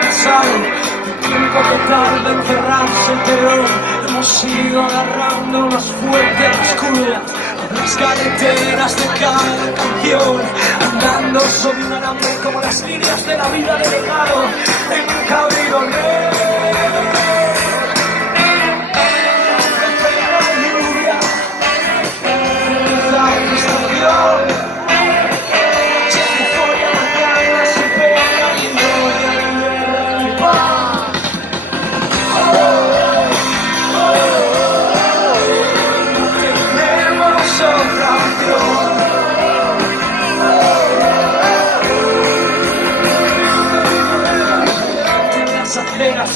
pasado, el tiempo que tarda en cerrarse el telón. Hemos ido agarrando más fuerte a las curvas, a las carreteras de cada canción, andando sobre un alambre como las líneas de la vida de legado en un cabrito negro.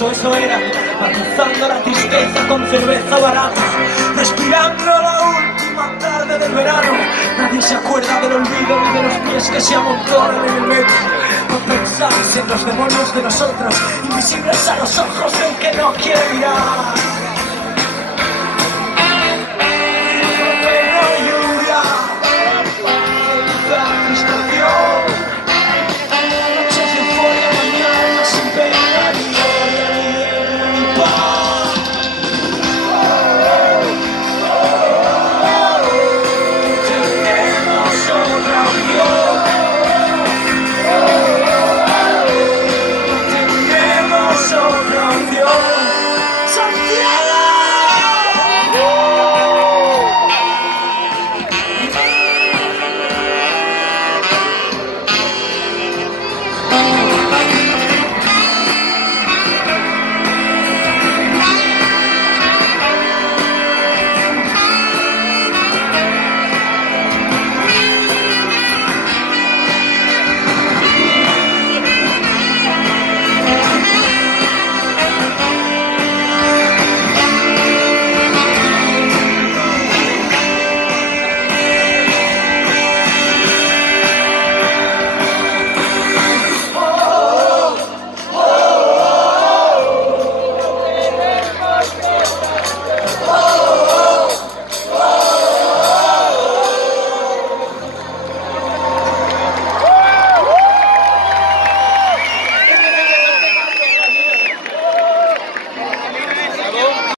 Eso era, matizando la tristeza con cerveza barata, respirando la última tarde del verano. Nadie se acuerda del olvido ni de los pies que se amontonan en el metro. No pensáis en los demonios de nosotros, invisibles a los ojos del que no quiere mirar.